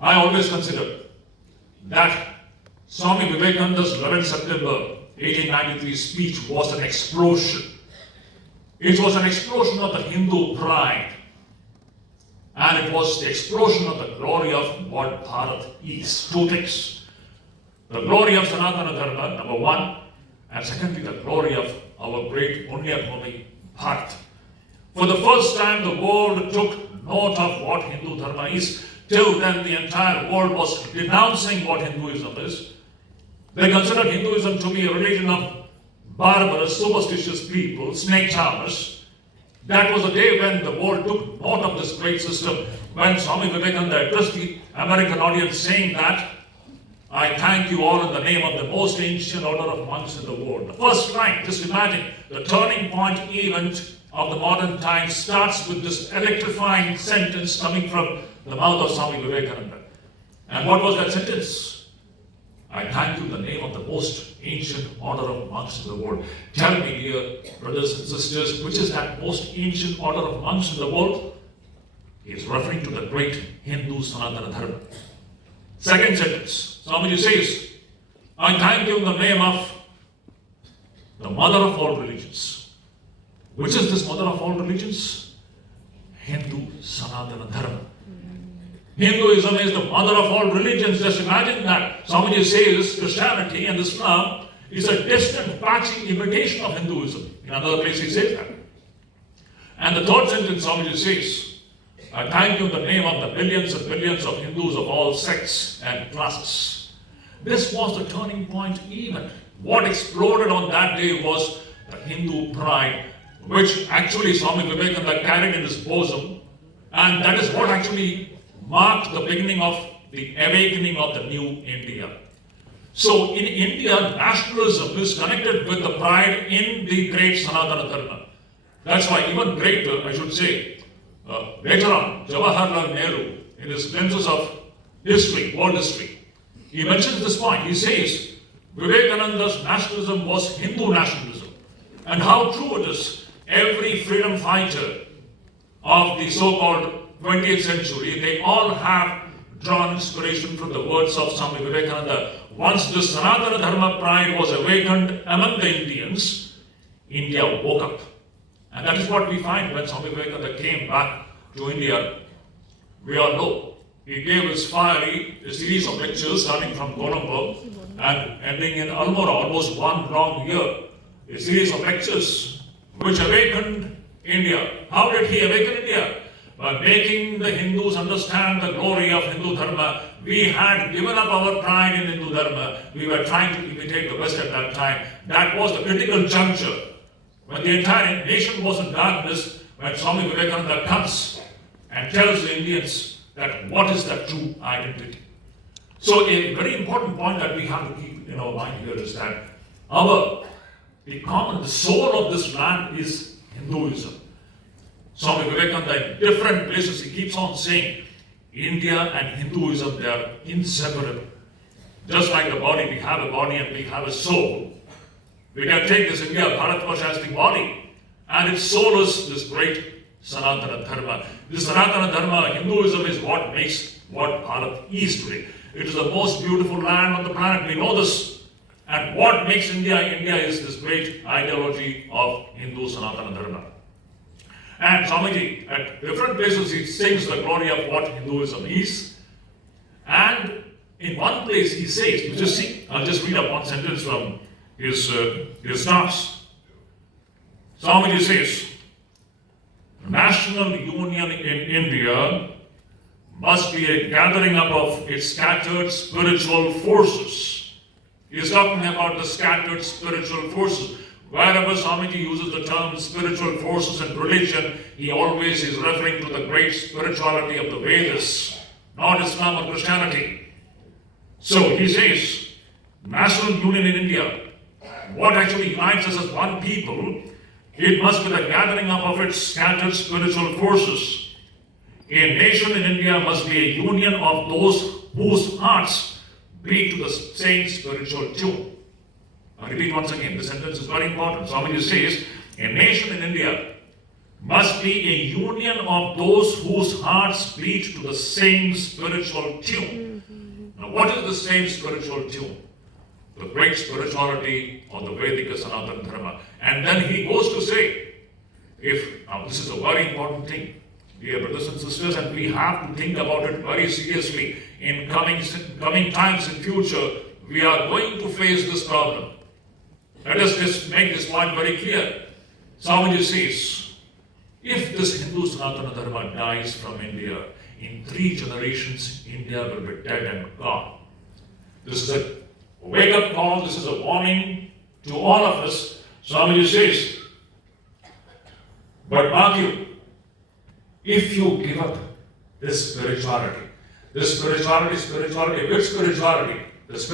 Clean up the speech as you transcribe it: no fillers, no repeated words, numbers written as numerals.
I always consider that Swami Vivekananda's 11 September 1893 speech was an explosion. It was an explosion of the Hindu pride, and it was the explosion of the glory of what Bharat is. Two things. The glory of Sanatana Dharma, number one, and secondly, the glory of our great Punya Bhumi, Bharat. For the first time, the world took note of what Hindu Dharma is. Till then, the entire world was denouncing what Hinduism is. They considered Hinduism to be a religion of barbarous, superstitious people, snake charmers. That was the day when the world took note of this great system, when Swami Vivekananda addressed the American audience saying that, I thank you all in the name of the most ancient order of monks in the world. The first line, just imagine, the turning point event of the modern times starts with this electrifying sentence coming from the mouth of Swami Vivekananda. And what was that sentence? I thank you in the name of the most ancient order of monks in the world. Tell me, dear brothers and sisters, which is that most ancient order of monks in the world? He is referring to the great Hindu Sanatana Dharma. Second sentence, Swamiji says, I thank you in the name of the mother of all religions. Which is this mother of all religions? Hindu Sanatana Dharma. Hinduism is the mother of all religions. Just imagine that. Swamiji says Christianity and Islam is a distant, patchy imitation of Hinduism. In another place he says that. And the third sentence Swamiji says, I thank you in the name of the billions and billions of Hindus of all sects and classes. This was the turning point event. What exploded on that day was the Hindu pride, which actually Swami Vivekananda carried in his bosom. And that is what actually marked the beginning of the awakening of the new India. So in India, nationalism is connected with the pride in the great Sanatana Dharma. That's why even greater, I should say, later on, Jawaharlal Nehru, in his glimpses of history, world history, he mentions this point. He says, Vivekananda's nationalism was Hindu nationalism. And how true it is. Every freedom fighter of the so-called 20th century, they all have drawn inspiration from the words of Swami Vivekananda. Once the Sanatana Dharma pride was awakened among the Indians, India woke up. And that is what we find when Swami Vivekananda came back to India. We all know he gave his fiery series of lectures starting from Colombo and ending in Almora, almost one long year. A series of lectures which awakened India. How did he awaken India? By making the Hindus understand the glory of Hindu Dharma. We had given up our pride in Hindu Dharma. We were trying to imitate the West at that time. That was the critical juncture. When the entire nation was in darkness, when Swami Vivekananda comes and tells the Indians that what is the true identity. So a very important point that we have to keep in our mind here is that the soul of this land is Hinduism. Swami Vivekananda in different places, he keeps on saying, India and Hinduism, they are inseparable. Just like the body, we have a body and we have a soul. We can take this India, Bharatvarsha as the body, and its soul is this great Sanatana Dharma. This Sanatana Dharma, Hinduism, is what makes what Bharat is today. It is the most beautiful land on the planet, we know this. And what makes India, India is this great ideology of Hindu Sanatana Dharma. And Swamiji, at different places, he sings the glory of what Hinduism is. And in one place he says, you just see, I'll just read up one sentence from his talks. Swamiji says, national union in India must be a gathering up of its scattered spiritual forces. He is talking about the scattered spiritual forces. Wherever Swamiji uses the term spiritual forces and religion, he always is referring to the great spirituality of the Vedas, not Islam or Christianity. So he says, national union in India, what actually unites us as one people, it must be the gathering up of its scattered spiritual forces. A nation in India must be a union of those whose hearts beat to the same spiritual tune. I repeat once again, this sentence is very important. Swamiji says, a nation in India must be a union of those whose hearts beat to the same spiritual tune. Now, what is the same spiritual tune? The great spirituality of the Vedic Sanatana Dharma. And then he goes to say, now this is a very important thing, dear brothers and sisters, and we have to think about it very seriously. In coming times in future, we are going to face this problem. Let us just make this point very clear. Swamiji says, if this Hindu Sanatana Dharma dies from India, in 3 generations, India will be dead and gone. This is a wake-up call, this is a warning to all of us. Swamiji says, but mark you, if you give up this spirituality, which spirituality?